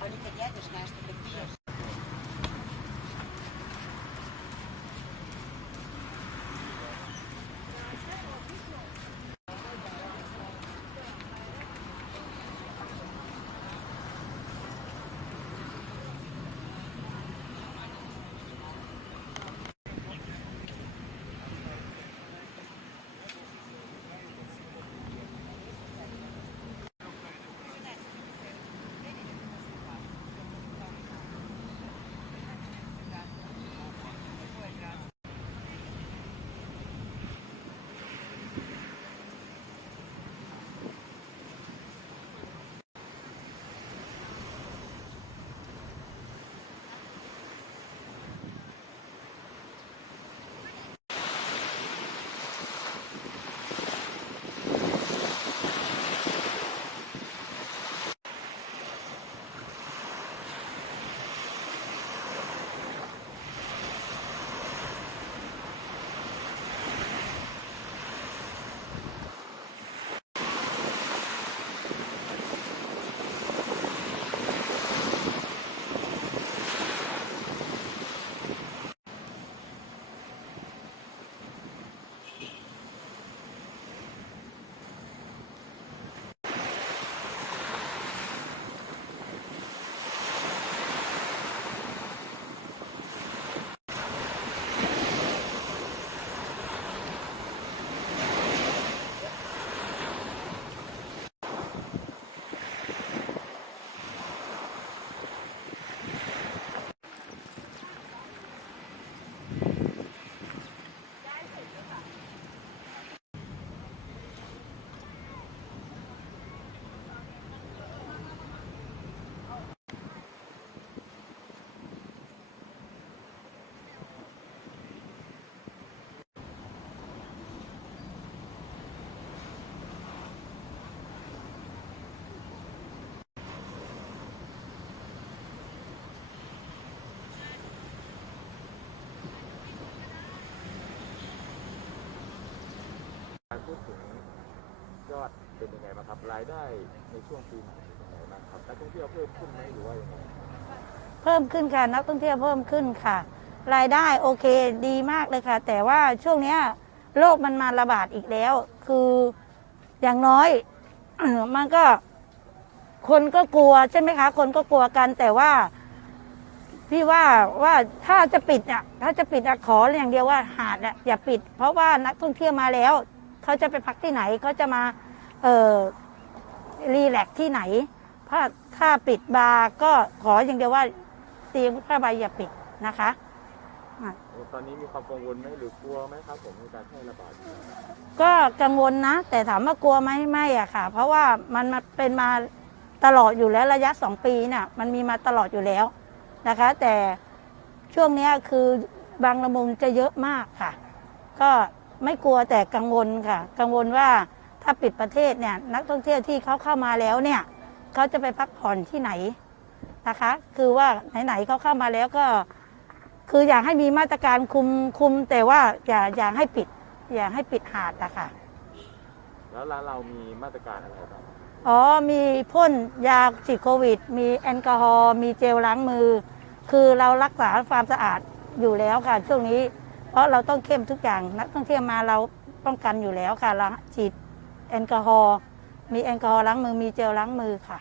Они-то дядя, знаешь, что ты пьешь. การพูดถึงยอดเป็นยังไงบ้างครับรายได้ในช่วงปีใหม่เป็นยังไงบ้างครับนักท่องเที่ยวเพิ่มขึ้นไหมหรือว่ายังไงเพิ่มขึ้นค่ะนักท่องเที่ยวเพิ่มขึ้นค่ะ รายได้โอเคดีมากเลยค่ะ แต่ว่าช่วงเนี้ยโรคมันมาระบาดอีกแล้ว คืออย่างน้อย มันก็ คนก็กลัวใช่ไหมคะ คนก็กลัวกันแต่ว่า พี่ว่าว่าถ้าจะปิดอะ ถ้าจะปิดอะขออย่างเดียวว่าหาดอะอย่าปิด เพราะว่านักท่องเที่ยวมาแล้ว เขาจะไปพักที่ไหนเขาจะมาเอ่อรีแลกซ์ที่ไหนถ้าถ้าปิดบาร์ก็ขออย่างเดียวว่าเตียงผ้าใบอย่าปิดนะคะอะตอนนี้มีความกังวลไหมหรือกลัวไหมครับผมในการแพร่ระบาดนี้ก็กังวลนะ แต่ถามว่ากลัวไหมไม่อะค่ะ เพราะว่ามันมาเป็นมาตลอดอยู่แล้วระยะสองปีน่ะมันมีมาตลอดอยู่แล้วนะคะ แต่ช่วงเนี้ยคือบางละมุงจะเยอะมากค่ะ ก็ ไม่กลัวแต่กังวลค่ะ กังวลว่าถ้าปิดประเทศเนี่ยนักท่องเที่ยวที่เขาเข้ามาแล้วเนี่ยเขาจะไปพักผ่อนที่ไหนนะคะ คือว่าไหนๆเขาเข้ามาแล้วก็ คืออยากให้มีมาตรการคุมคุม แต่ว่าอย่าอย่าให้ปิด อย่าให้ปิดหาดอะค่ะแล้วร้านเรามีมาตรการอะไรบ้างอ๋อมีพ่นยาฉีดโควิด มีแอลกอฮอล์มีเจลล้างมือ คือเรารักษาความสะอาดอยู่แล้วค่ะช่วงนี้เพ ราะเราต้องเข้มทุกอย่างนักท่องเที่ยวมาเราป้องกันอยู่แล้วค่ะล้างฉีดแอลกอฮอล์มีแอลกอฮอล์ล้างมือมีเจลล้างมือค่ะ